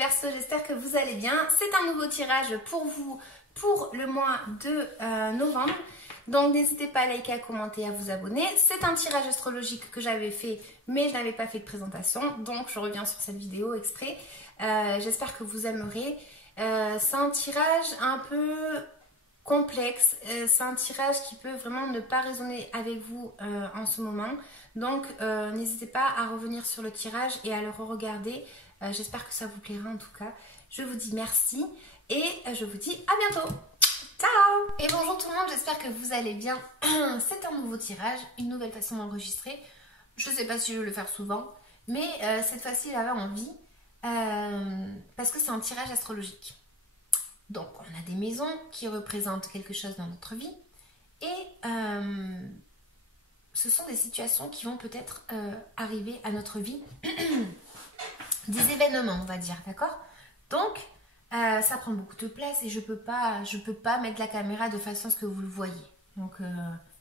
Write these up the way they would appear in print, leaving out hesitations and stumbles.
Verseaux, j'espère que vous allez bien. C'est un nouveau tirage pour vous pour le mois de novembre. Donc n'hésitez pas à liker, à commenter, à vous abonner. C'est un tirage astrologique que j'avais fait, mais je n'avais pas fait de présentation. Donc je reviens sur cette vidéo exprès. J'espère que vous aimerez. C'est un tirage un peu complexe. C'est un tirage qui peut vraiment ne pas résonner avec vous en ce moment. Donc n'hésitez pas à revenir sur le tirage et à le re-regarder. J'espère que ça vous plaira en tout cas. Je vous dis merci et je vous dis à bientôt. Ciao! Et bonjour tout le monde, j'espère que vous allez bien. C'est un nouveau tirage, une nouvelle façon d'enregistrer. Je ne sais pas si je vais le faire souvent, mais cette fois-ci j'avais envie parce que c'est un tirage astrologique. Donc on a des maisons qui représentent quelque chose dans notre vie et ce sont des situations qui vont peut-être arriver à notre vie. Des événements, on va dire, d'accord? Donc, ça prend beaucoup de place et je peux pas mettre la caméra de façon à ce que vous le voyez. Donc,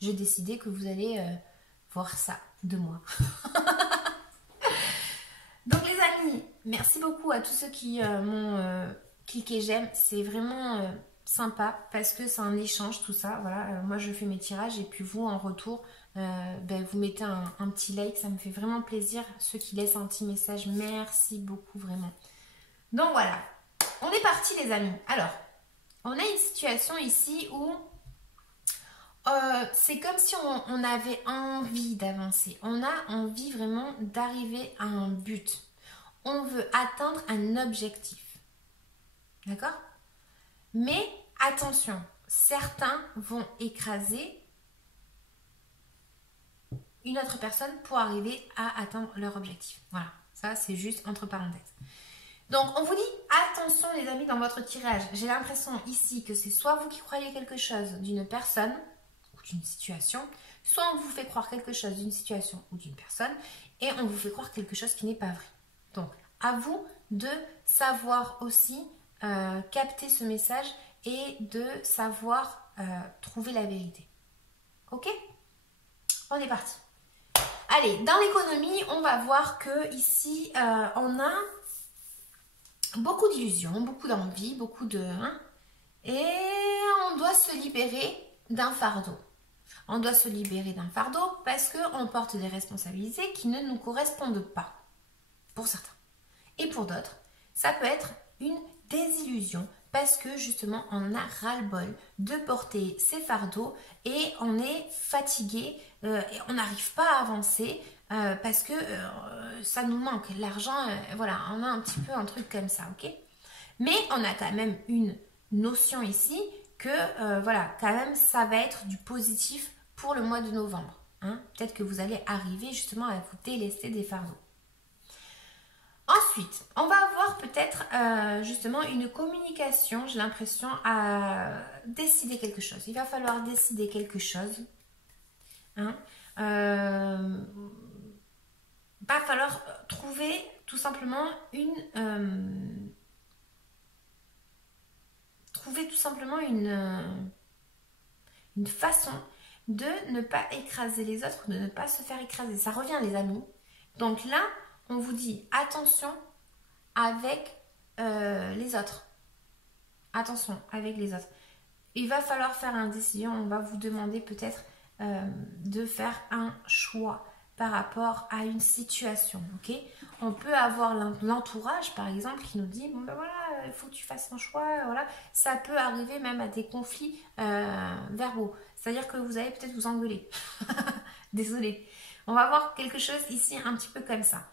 j'ai décidé que vous allez voir ça de moi. Donc, les amis, merci beaucoup à tous ceux qui m'ont cliqué j'aime. C'est vraiment sympa parce que c'est un échange, tout ça. Voilà, moi, je fais mes tirages et puis vous, en retour, vous mettez un petit like, ça me fait vraiment plaisir. Ceux qui laissent un petit message, merci beaucoup vraiment. Donc voilà, on est parti les amis. Alors, on a une situation ici où c'est comme si on avait envie d'avancer. On a envie vraiment d'arriver à un but. On veut atteindre un objectif. D'accord? Mais attention, certains vont écraser une autre personne pour arriver à atteindre leur objectif. Voilà, ça c'est juste entre parenthèses. Donc on vous dit attention les amis dans votre tirage. J'ai l'impression ici que c'est soit vous qui croyez quelque chose d'une personne ou d'une situation, soit on vous fait croire quelque chose d'une situation ou d'une personne et on vous fait croire quelque chose qui n'est pas vrai. Donc à vous de savoir aussi capter ce message et de savoir trouver la vérité. Ok? On est parti. Allez, dans l'économie, on va voir que ici, on a beaucoup d'illusions, beaucoup d'envie, beaucoup de... et on doit se libérer d'un fardeau. On doit se libérer d'un fardeau parce qu'on porte des responsabilités qui ne nous correspondent pas, pour certains. Et pour d'autres, ça peut être une désillusion parce que justement, on a ras-le-bol de porter ces fardeaux et on est fatigué et on n'arrive pas à avancer parce que ça nous manque. L'argent, voilà, on a un petit peu un truc comme ça, ok? Mais on a quand même une notion ici que, voilà, quand même, ça va être du positif pour le mois de novembre. Hein? Peut-être que vous allez arriver justement à vous délester des fardeaux. Ensuite, on va avoir peut-être justement une communication, j'ai l'impression, à décider quelque chose. Il va falloir décider quelque chose. Hein. Va falloir trouver tout simplement une façon de ne pas écraser les autres, de ne pas se faire écraser. Ça revient les amis. Donc là, on vous dit attention avec les autres. Attention avec les autres. Il va falloir faire une décision. On va vous demander peut-être de faire un choix par rapport à une situation. Ok? On peut avoir l'entourage par exemple qui nous dit bon ben voilà, il faut que tu fasses un choix. Voilà. Ça peut arriver même à des conflits verbaux. C'est-à-dire que vous allez peut-être vous engueuler. Désolée. On va voir quelque chose ici un petit peu comme ça.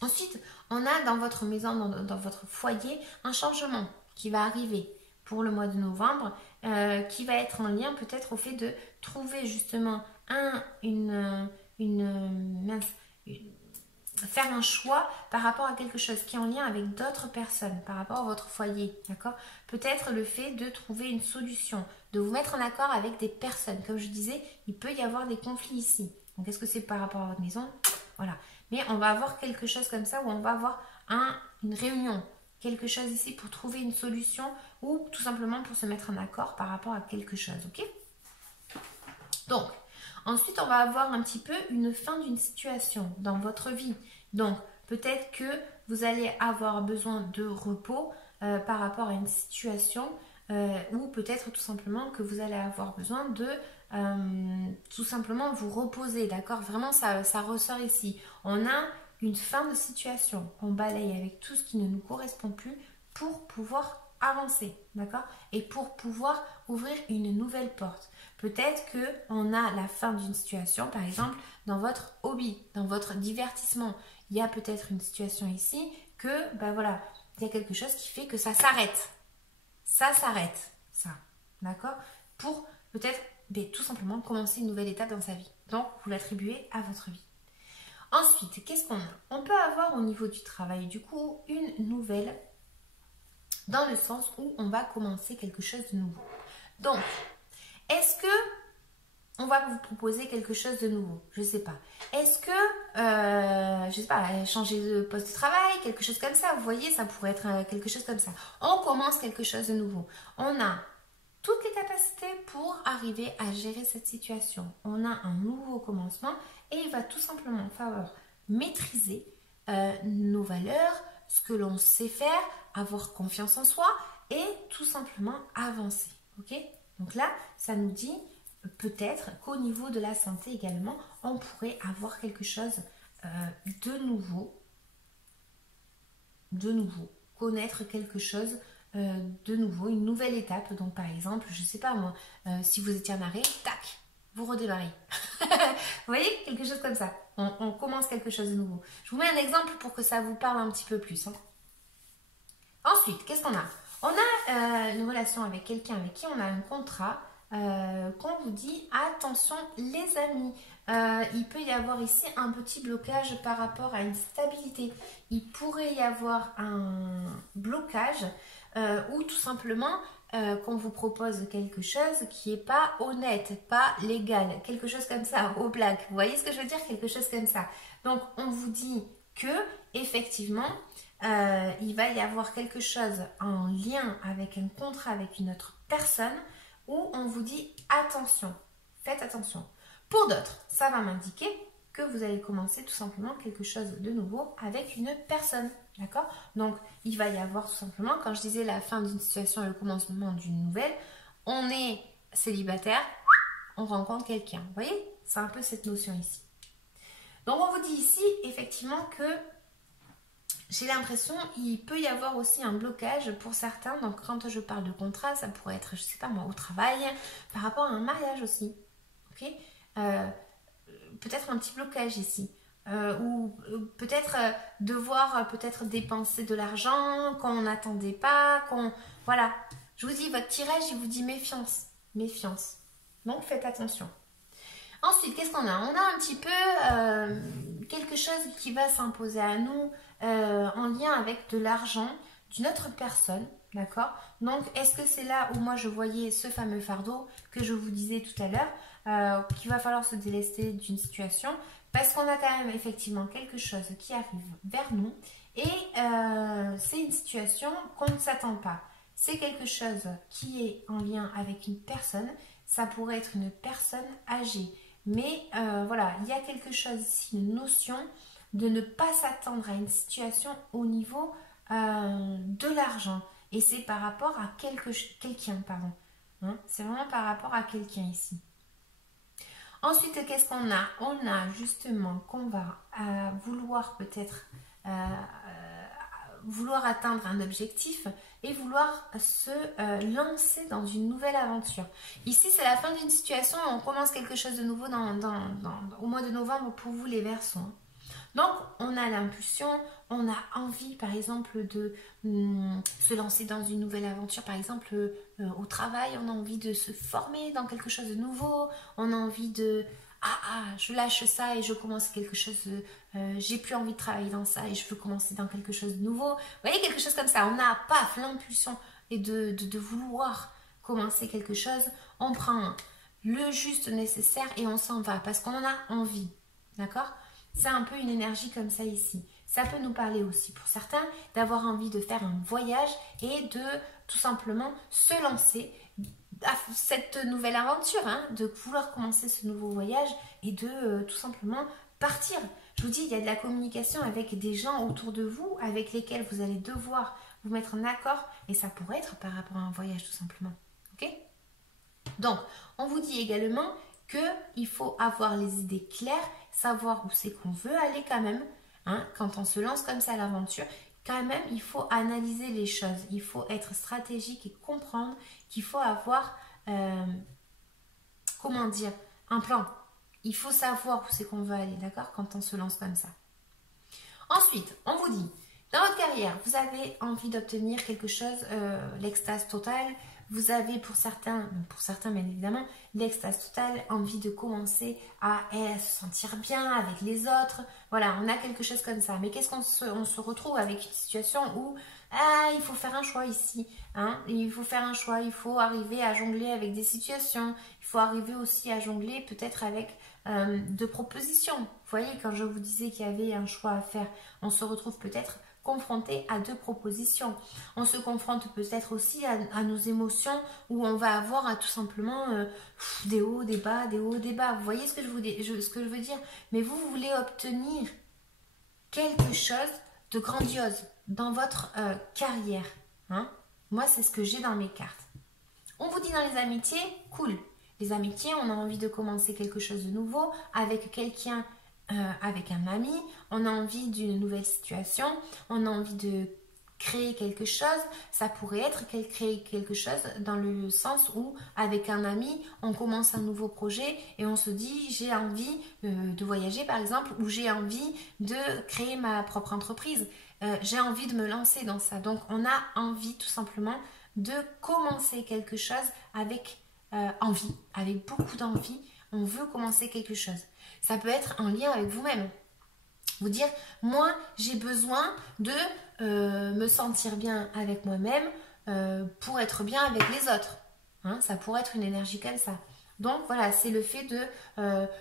Ensuite, on a dans votre maison, dans votre foyer, un changement qui va arriver pour le mois de novembre, qui va être en lien peut-être au fait de trouver justement faire un choix par rapport à quelque chose qui est en lien avec d'autres personnes, par rapport à votre foyer, d'accord? Peut-être le fait de trouver une solution, de vous mettre en accord avec des personnes. Comme je disais, il peut y avoir des conflits ici. Donc, est-ce que c'est par rapport à votre maison? Voilà. Mais on va avoir quelque chose comme ça où on va avoir une réunion, quelque chose ici pour trouver une solution ou tout simplement pour se mettre en accord par rapport à quelque chose, ok? Donc, ensuite, on va avoir un petit peu une fin d'une situation dans votre vie. Donc, peut-être que vous allez avoir besoin de repos par rapport à une situation ou peut-être tout simplement que vous allez avoir besoin de tout simplement vous reposer, d'accord? Vraiment, ça ressort ici. On a une fin de situation. On balaye avec tout ce qui ne nous correspond plus pour pouvoir avancer, d'accord? Et pour pouvoir ouvrir une nouvelle porte. Peut-être qu'on a la fin d'une situation, par exemple, dans votre hobby, dans votre divertissement. Il y a peut-être une situation ici que, ben voilà, il y a quelque chose qui fait que ça s'arrête. Ça s'arrête, ça, d'accord? Pour peut-être tout simplement commencer une nouvelle étape dans sa vie. Donc, vous l'attribuez à votre vie. Ensuite, qu'est-ce qu'on a? On peut avoir au niveau du travail, du coup, une nouvelle dans le sens où on va commencer quelque chose de nouveau. Donc, est-ce que on va vous proposer quelque chose de nouveau? Je ne sais pas. Est-ce que, je sais pas, changer de poste de travail, quelque chose comme ça? Vous voyez, ça pourrait être quelque chose comme ça. On commence quelque chose de nouveau. On a toutes les capacités pour arriver à gérer cette situation. On a un nouveau commencement et il va tout simplement falloir maîtriser nos valeurs, ce que l'on sait faire, avoir confiance en soi et tout simplement avancer. Ok? Donc là, ça nous dit peut-être qu'au niveau de la santé également, on pourrait avoir quelque chose de nouveau, connaître quelque chose de nouveau, une nouvelle étape. Donc par exemple, je ne sais pas moi, si vous étiez en arrêt, tac, vous redémarrez. Vous voyez, quelque chose comme ça. On commence quelque chose de nouveau. Je vous mets un exemple pour que ça vous parle un petit peu plus. Ensuite, qu'est-ce qu'on a? On a une relation avec quelqu'un avec qui on a un contrat. Qu'on vous dit attention les amis, il peut y avoir ici un petit blocage par rapport à une stabilité. Il pourrait y avoir un blocage ou tout simplement qu'on vous propose quelque chose qui n'est pas honnête, pas légal, quelque chose comme ça, au black. Vous voyez ce que je veux dire? Quelque chose comme ça. Donc on vous dit que effectivement il va y avoir quelque chose en lien avec un contrat avec une autre personne où on vous dit attention, faites attention. Pour d'autres, ça va m'indiquer que vous allez commencer tout simplement quelque chose de nouveau avec une personne, d'accord? Donc, il va y avoir tout simplement, quand je disais la fin d'une situation et le commencement d'une nouvelle, on est célibataire, on rencontre quelqu'un, vous voyez? C'est un peu cette notion ici. Donc, on vous dit ici, effectivement, que j'ai l'impression qu'il peut y avoir aussi un blocage pour certains. Donc, quand je parle de contrat, ça pourrait être, je sais pas moi, au travail, par rapport à un mariage aussi. Ok, peut-être un petit blocage ici. Ou peut-être devoir peut-être dépenser de l'argent qu'on n'attendait pas. Voilà. Je vous dis, votre tirage, il vous dit méfiance. Méfiance. Donc, faites attention. Ensuite, qu'est-ce qu'on a? On a un petit peu quelque chose qui va s'imposer à nous en lien avec de l'argent d'une autre personne, d'accord? Donc, est-ce que c'est là où moi je voyais ce fameux fardeau que je vous disais tout à l'heure, qu'il va falloir se délester d'une situation parce qu'on a quand même effectivement quelque chose qui arrive vers nous et c'est une situation qu'on ne s'attend pas. C'est quelque chose qui est en lien avec une personne, ça pourrait être une personne âgée. Mais voilà, il y a quelque chose ici, une notion de ne pas s'attendre à une situation au niveau de l'argent. Et c'est par rapport à quelqu'un, pardon. Hein, c'est vraiment par rapport à quelqu'un ici. Ensuite, qu'est-ce qu'on a? On a justement qu'on va vouloir peut-être vouloir atteindre un objectif et vouloir se lancer dans une nouvelle aventure. Ici, c'est la fin d'une situation et on commence quelque chose de nouveau au mois de novembre pour vous les Verseaux. Donc, on a l'impulsion, on a envie, par exemple, de se lancer dans une nouvelle aventure, par exemple, au travail, on a envie de se former dans quelque chose de nouveau, on a envie de... je lâche ça et je commence quelque chose, j'ai plus envie de travailler dans ça et je veux commencer dans quelque chose de nouveau. Vous voyez, quelque chose comme ça, on a, paf, l'impulsion et de vouloir commencer quelque chose, on prend le juste nécessaire et on s'en va parce qu'on en a envie, d'accord? C'est un peu une énergie comme ça ici. Ça peut nous parler aussi pour certains d'avoir envie de faire un voyage et de tout simplement se lancer à cette nouvelle aventure, hein, de vouloir commencer ce nouveau voyage et de tout simplement partir. Je vous dis, il y a de la communication avec des gens autour de vous avec lesquels vous allez devoir vous mettre en accord et ça pourrait être par rapport à un voyage tout simplement. Ok? Donc, on vous dit également qu'il faut avoir les idées claires, savoir où c'est qu'on veut aller quand même. Hein, quand on se lance comme ça à l'aventure, quand même, il faut analyser les choses. Il faut être stratégique et comprendre qu'il faut avoir, comment dire, un plan. Il faut savoir où c'est qu'on veut aller, d'accord, quand on se lance comme ça. Ensuite, on vous dit, dans votre carrière, vous avez envie d'obtenir quelque chose, l'extase totale. Vous avez pour certains bien évidemment, l'extase totale, envie de commencer à se sentir bien avec les autres. Voilà, on a quelque chose comme ça. Mais qu'est-ce qu'on se retrouve avec une situation où il faut faire un choix ici. Hein, il faut faire un choix, il faut arriver à jongler avec des situations. Il faut arriver aussi à jongler peut-être avec de propositions. Vous voyez, quand je vous disais qu'il y avait un choix à faire, on se retrouve peut-être confronté à deux propositions. On se confronte peut-être aussi à nos émotions où on va avoir tout simplement des hauts, des bas, des hauts, des bas. Vous voyez ce que je veux dire? Mais vous voulez obtenir quelque chose de grandiose dans votre carrière. Hein? Moi, c'est ce que j'ai dans mes cartes. On vous dit dans les amitiés, cool. Les amitiés, on a envie de commencer quelque chose de nouveau avec quelqu'un, avec un ami, on a envie d'une nouvelle situation, on a envie de créer quelque chose. Ça pourrait être créer quelque chose dans le sens où avec un ami, on commence un nouveau projet et on se dit j'ai envie de voyager par exemple, ou j'ai envie de créer ma propre entreprise, j'ai envie de me lancer dans ça. Donc on a envie tout simplement de commencer quelque chose avec envie, avec beaucoup d'envie. On veut commencer quelque chose. Ça peut être en lien avec vous-même. Vous dire, moi, j'ai besoin de me sentir bien avec moi-même pour être bien avec les autres. Hein, ça pourrait être une énergie comme ça. Donc voilà, c'est le fait de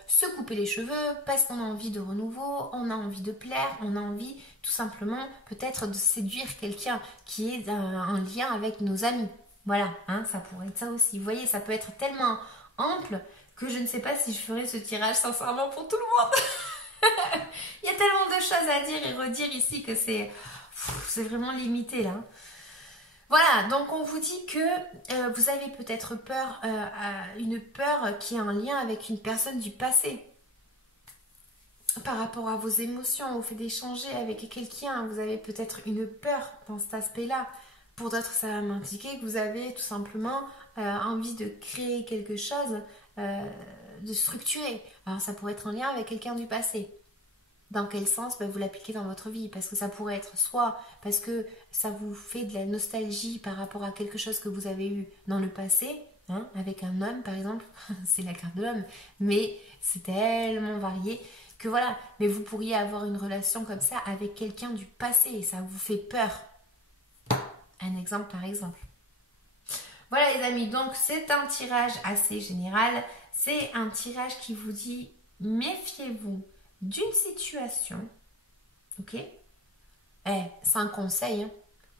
se couper les cheveux parce qu'on a envie de renouveau, on a envie de plaire, on a envie tout simplement peut-être de séduire quelqu'un qui est en lien avec nos amis. Voilà, hein, ça pourrait être ça aussi. Vous voyez, ça peut être tellement ample que je ne sais pas si je ferai ce tirage sincèrement pour tout le monde. Il y a tellement de choses à dire et redire ici que c'est vraiment limité là. Voilà, donc on vous dit que vous avez peut-être peur, une peur qui est en lien avec une personne du passé. Par rapport à vos émotions, au fait d'échanger avec quelqu'un, vous avez peut-être une peur dans cet aspect-là. Pour d'autres, ça va m'indiquer que vous avez tout simplement envie de créer quelque chose, de structurer. Alors ça pourrait être en lien avec quelqu'un du passé. Dans quel sens vous l'appliquez dans votre vie? Parce que ça pourrait être soit parce que ça vous fait de la nostalgie par rapport à quelque chose que vous avez eu dans le passé, hein, avec un homme par exemple, c'est la carte de l'homme, mais c'est tellement varié que voilà. Mais vous pourriez avoir une relation comme ça avec quelqu'un du passé et ça vous fait peur. Un exemple par exemple. Voilà les amis, donc c'est un tirage assez général. C'est un tirage qui vous dit méfiez-vous d'une situation. Ok? C'est un conseil. Hein.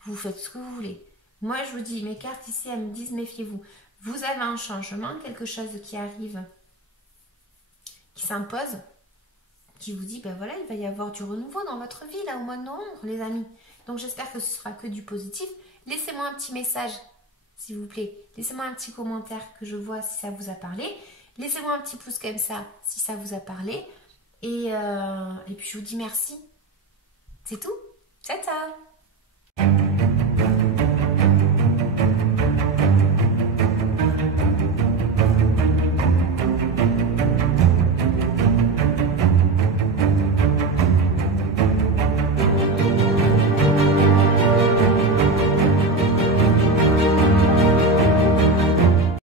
Vous faites ce que vous voulez. Moi je vous dis, mes cartes ici elles me disent méfiez-vous. Vous avez un changement, quelque chose qui arrive, qui s'impose, qui vous dit, ben voilà, il va y avoir du renouveau dans votre vie là au mois de novembre les amis. Donc j'espère que ce sera que du positif. Laissez-moi un petit message, s'il vous plaît. Laissez-moi un petit commentaire que je vois si ça vous a parlé. Laissez-moi un petit pouce comme ça si ça vous a parlé. Et puis je vous dis merci. C'est tout. Ciao, ciao.